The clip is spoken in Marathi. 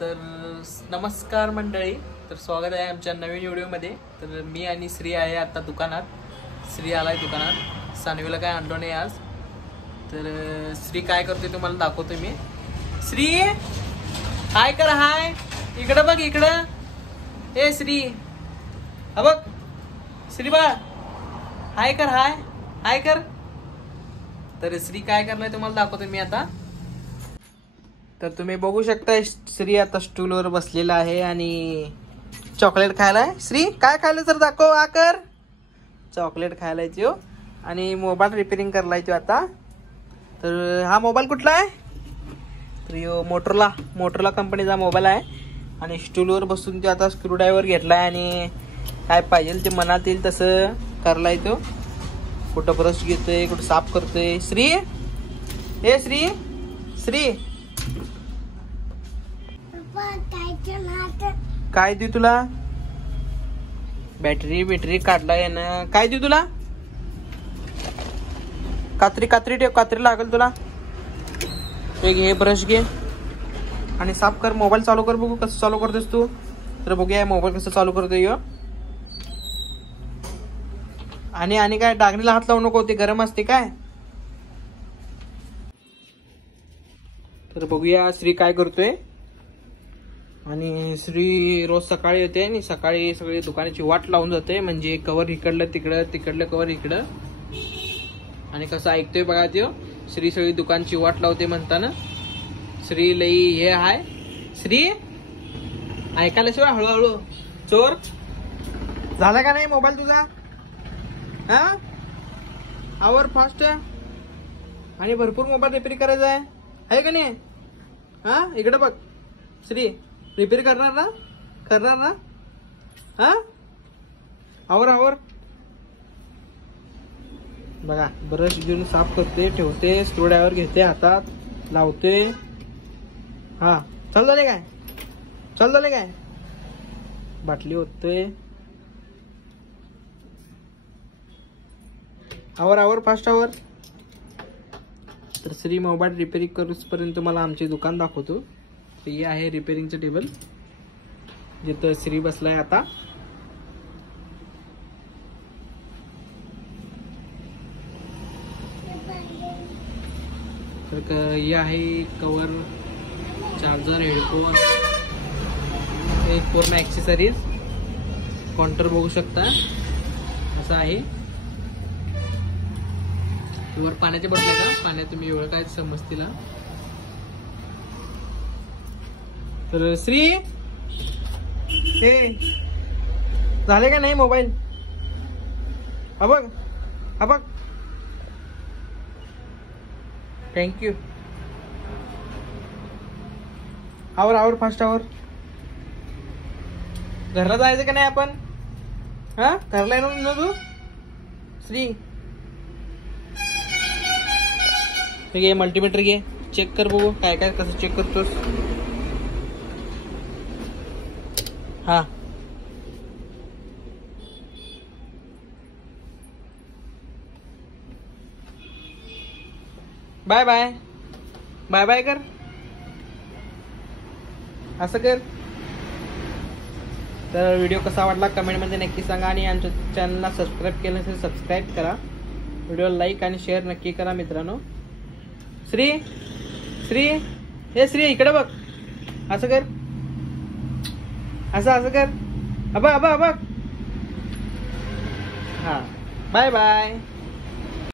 तर नमस्कार मंडळी, तर स्वागत आहे आमच्या नवीन व्हिडिओमध्ये. तर मी आणि श्री आहे आता दुकानात. श्री आलाय दुकानात, सानवीला काय आणलं नाही आज. तर श्री काय करतोय तुम्हाला दाखवतो मी. श्री हाय कर, हाय इकडं बघ, इकडं. ए श्री, हा बघ श्री बा, हाय कर, हाय हाय कर. तर श्री काय करलाय तुम्हाला दाखवतो मी आता. तर तुम्ही बघू शकता श्री आता स्टूलवर बसलेला आहे आणि चॉकलेट खायलाय. श्री काय खायला तर दाखव, आकर. चॉकलेट खायलाय तो आणि मोबाईल रिपेअरिंग करलाय तो आता. तर हा मोबाईल कुठला आहे? तर यो मोटरोला कंपनीचा मोबाईल आहे आणि स्टूलवर बसून तो आता स्क्रूड्रायव्हर घेतलाय आणि काय पाहिजे ते मनात येईल तसं करलाय तो. कुठं ब्रश घेतोय, कुठं साफ करतोय. श्री, हे श्री, श्री काय देऊ तुला? बॅटरी काढलाय ना. काय देऊ तुला? कात्री ठेव, कात्री लागेल तुला. घे ब्रश घे आणि साफ कर. मोबाईल चालू कर, बघू कसं चालू करतोस तू. तर बघूया मोबाईल कसं चालू करतोय यो. आणि काय डागणीला हात लावू नको, ते गरम असते काय. तर बघूया श्री काय करतोय. आणि श्री रोज सकाळी येते आणि सकाळी सगळी दुकानाची वाट लावून जाते, म्हणजे कवर इकडलं तिकडलं कवर इकडं. आणि कसं ऐकतोय बघा त्यो. श्री सगळी दुकानची वाट लावते म्हणताना. श्री लई हे हाय. श्री ऐकायला शिवाय हळूहळू. चोर झाला का नाही मोबाईल तुझा? हा आवर फास्ट. आणि भरपूर मोबाईल रिपेअर करायचा आहे का नाही? हा इकडे बघ श्री, रिपेअर करणार ना? हा आवर. बघा ब्रश घेऊन साफ करते, ठेवते, स्क्रूड्रायव्हर घेते हातात, लावते. हा चालू झाले काय? बाटली ओतते. आवर फास्ट आवर. तर श्री मोबाईल रिपेअरिंग करूसपर्यंत मला आमचे दुकान दाखवतो. हे आहे रिपेअरिंगचं टेबल जिथं श्री बसलाय आता. तर हे आहे कवर, चार्जर, हेडफोन, हे पूर्ण ॲक्सेसरीज. काउंटर बघू शकता असं आहे. वर पाण्याचे बटले का, पाण्यात तुम्ही एवढं काय समजतील. तर श्री हे झाले का नाही मोबाईल? हा बघ. थँक्यू. आवर फास्ट आवर. घरला जायचं का नाही आपण? हा घरला येऊन ना तू श्री. घे मल्टीमीटर घे, चेक कर बघू काय कसं चेक करतोस. हा बाय कर. असं कर. तर व्हिडिओ कसा वाटला कमेंटमध्ये नक्की सांगा आणि आमच्या चॅनलला सबस्क्राईब केलं नसेल सबस्क्राईब करा. व्हिडिओला लाईक आणि शेअर नक्की करा मित्रांनो. श्री हे श्री इकडे बघ. असं कर, असं कर. बघ. हा बाय.